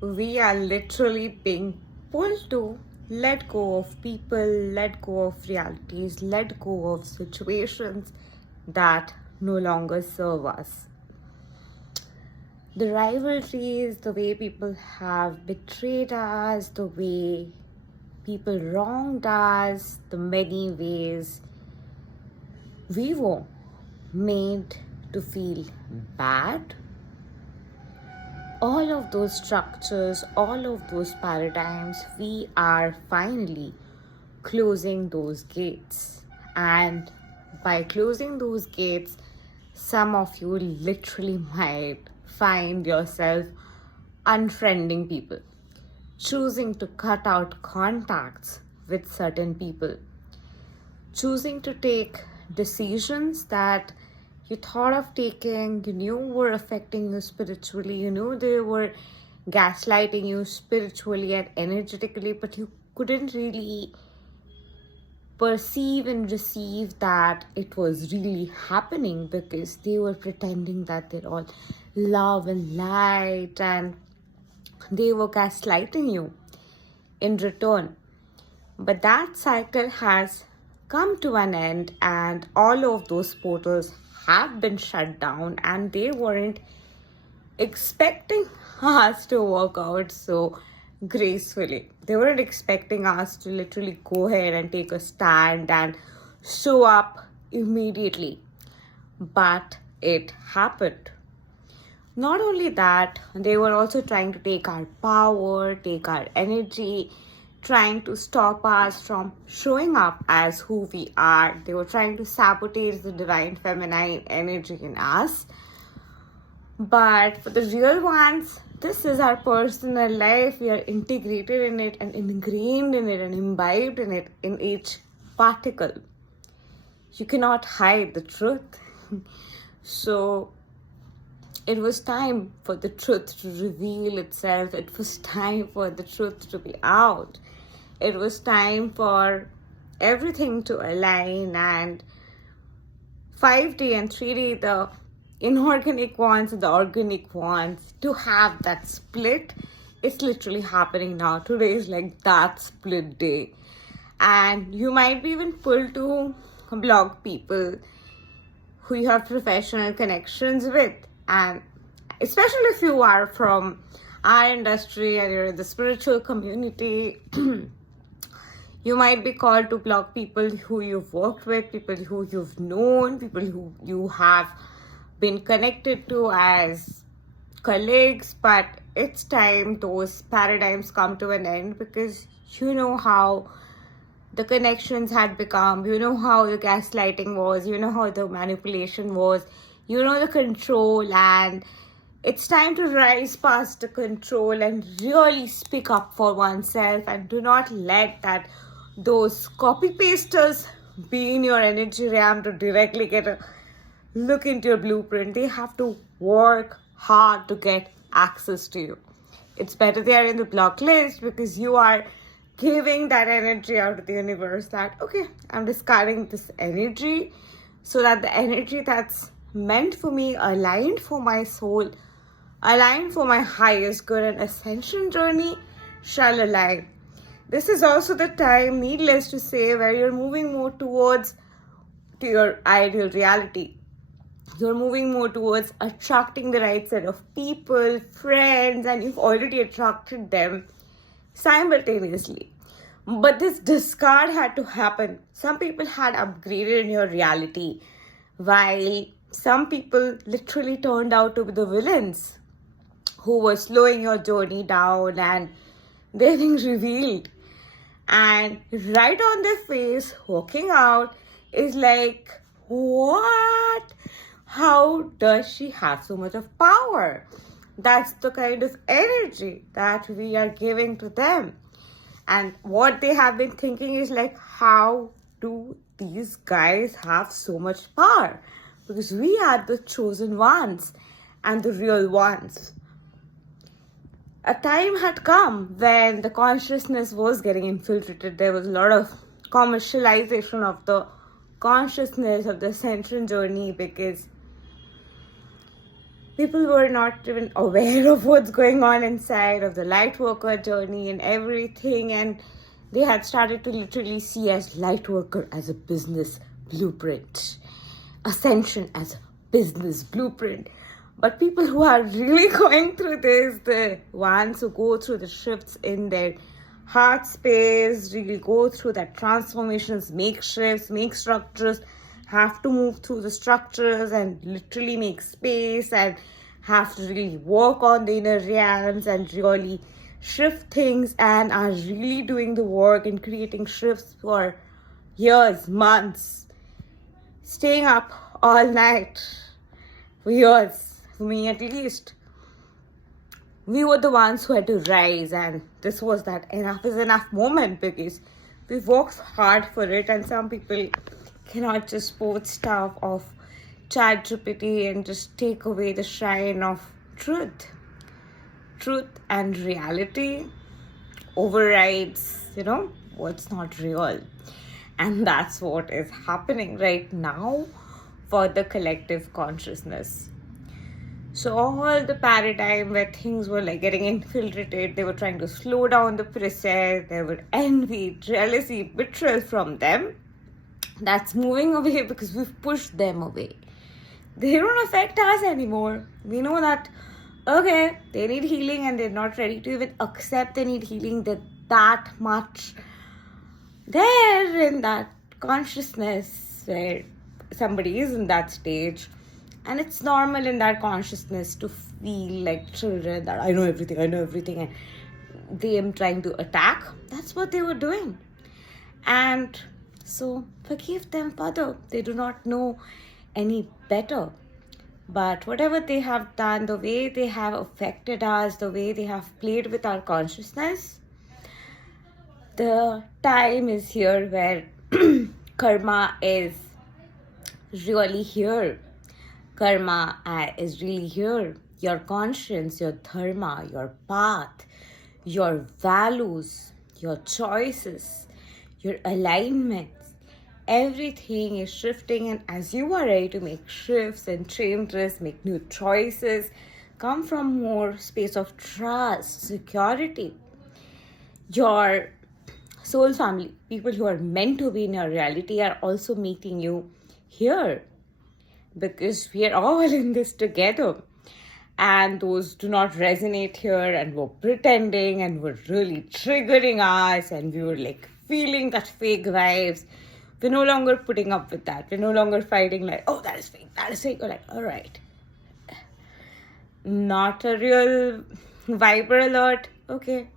We are literally being pulled to let go of people, let go of realities, let go of situations that no longer serve us. The rivalries, the way people have betrayed us, the way people wronged us, the many ways we were made to feel bad. All of those structures, all of those paradigms, we are finally closing those gates. And by closing those gates, some of you literally might find yourself unfriending people, choosing to cut out contacts with certain people, choosing to take decisions that you thought of taking, you knew were affecting you spiritually, you knew they were gaslighting you spiritually and energetically, but you couldn't really perceive and receive that it was really happening because they were pretending that they're all love and light and they were gaslighting you in return. But that cycle has come to an end and all of those portals have been shut down, and they weren't expecting us to work out so gracefully. They weren't expecting us to literally go ahead and take a stand and show up immediately. But it happened. Not only that, they were also trying to take our power, take our energy, trying to stop us from showing up as who we are. They were trying to sabotage the divine feminine energy in us. But for the real ones, this is our personal life. We are integrated in it and ingrained in it and imbibed in it in each particle. You cannot hide the truth. So it was time for the truth to reveal itself. It was time for the truth to be out. It was time for everything to align, and 5D and 3D, the inorganic ones and the organic ones, to have that split. It's literally happening now. Today is like that split day. And you might be even pulled to block people who you have professional connections with. And especially if you are from our industry and you're in the spiritual community, you might be called to block people who you've worked with, people who you've known, people who you have been connected to as colleagues. But it's time those paradigms come to an end, because you know how the connections had become, you know how the gaslighting was, you know how the manipulation was, you know the control, and it's time to rise past the control and really speak up for oneself, and do not let that those copy pasters be in your energy realm to directly get a look into your blueprint. They have to work hard to get access to you. It's better they are in the block list, because you are giving that energy out to the universe that, okay, I'm discarding this energy so that the energy that's meant for me, aligned for my soul, aligned for my highest good and ascension journey, shall align. This is also the time, needless to say, where you're moving more towards to your ideal reality. You're moving more towards attracting the right set of people, friends, and you've already attracted them simultaneously. But this discard had to happen. Some people had upgraded in your reality, while some people literally turned out to be the villains who were slowing your journey down, and they're being revealed. And right on their face, walking out, is like, what? How does she have so much of power? That's the kind of energy that we are giving to them. And what they have been thinking is like, how do these guys have so much power? Because we are the chosen ones and the real ones. A time had come when the consciousness was getting infiltrated. There was a lot of commercialization of the consciousness of the ascension journey, because People were not even aware of what's going on inside of the light worker journey and everything, and they had started to literally see as light worker as a business blueprint, ascension as a business blueprint. But people who are really going through this, the ones who go through the shifts in their heart space, really go through that transformations, make shifts, make structures, have to move through the structures and literally make space, and have to really work on the inner realms and really shift things, and are really doing the work and creating shifts for years, months, staying up all night for years, for me at least. We were the ones who had to rise, and this was that enough is enough moment, because we worked hard for it, and some people cannot just post stuff of ChatGPT and just take away the shine of truth. Truth and reality overrides, what's not real. And that's what is happening right now for the collective consciousness. So all the paradigm where things were like getting infiltrated, they were trying to slow down the process, there were envy, jealousy, betrayal from them. That's moving away because we've pushed them away. They don't affect us anymore. We know that, okay, they need healing and they're not ready to even accept they need healing. They're that much there in that consciousness where somebody is in that stage. And it's normal in that consciousness to feel like children that I know everything, and them trying to attack. That's what they were doing. And so forgive them further. They do not know any better. But whatever they have done, the way they have affected us, the way they have played with our consciousness, the time is here where karma is really here. Karma is really here. Your conscience, your dharma, your path, your values, your choices, your alignments, everything is shifting. And as you are ready to make shifts and changes, make new choices, come from more space of trust, security. Your soul family, people who are meant to be in your reality, are also meeting you here, because we are all in this together. And those do not resonate here and were pretending and were really triggering us, and we were like feeling that fake vibes. We're no longer putting up with that. We're no longer fighting like, oh, that is fake. We're like, all right, not a real viber alert. Okay,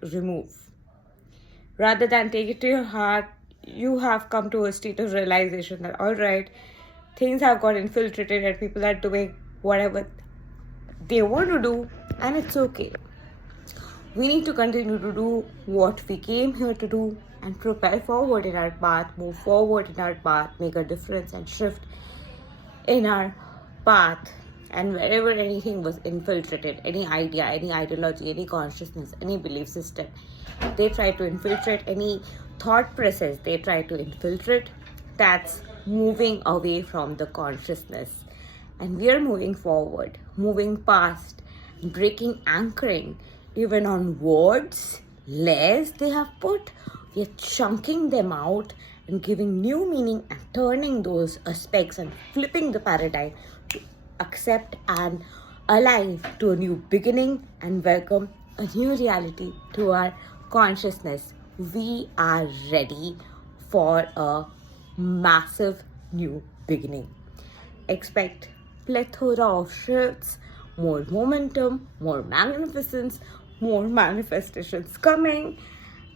remove. Rather than take it to your heart, you have come to a state of realization that, all right, things have got infiltrated and people are doing whatever they want to do, and it's okay. We need to continue to do what we came here to do and propel forward in our path, move forward in our path, make a difference and shift in our path. And wherever anything was infiltrated, any idea, any ideology, any consciousness, any belief system, they try to infiltrate, any thought process, they try to infiltrate, that's moving away from the consciousness. And we are moving forward, moving past, breaking anchoring, even on words, layers they have put. We are chunking them out and giving new meaning and turning those aspects and flipping the paradigm to accept and align to a new beginning and welcome a new reality to our consciousness. We are ready for a massive new beginning. Expect plethora of shifts, more momentum, more magnificence, more manifestations coming,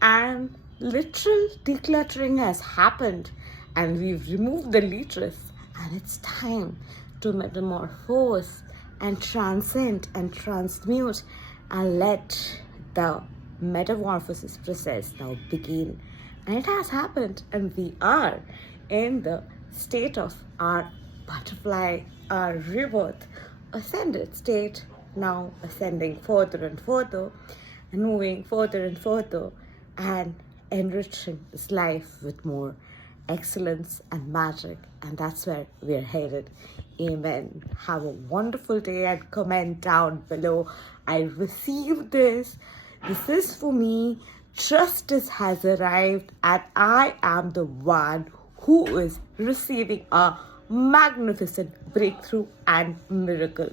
and literal decluttering has happened, and we've removed the leeches, and it's time to metamorphose and transcend and transmute and let the metamorphosis process now begin. And it has happened, and we are in the state of our butterfly, our rebirth, ascended state, now ascending further and further and moving further and further and enriching this life with more excellence and magic. And that's where we're headed Amen. Have a wonderful day and comment down below. I received this. This is for me. Justice has arrived, and I am the one who is receiving a magnificent breakthrough and miracle.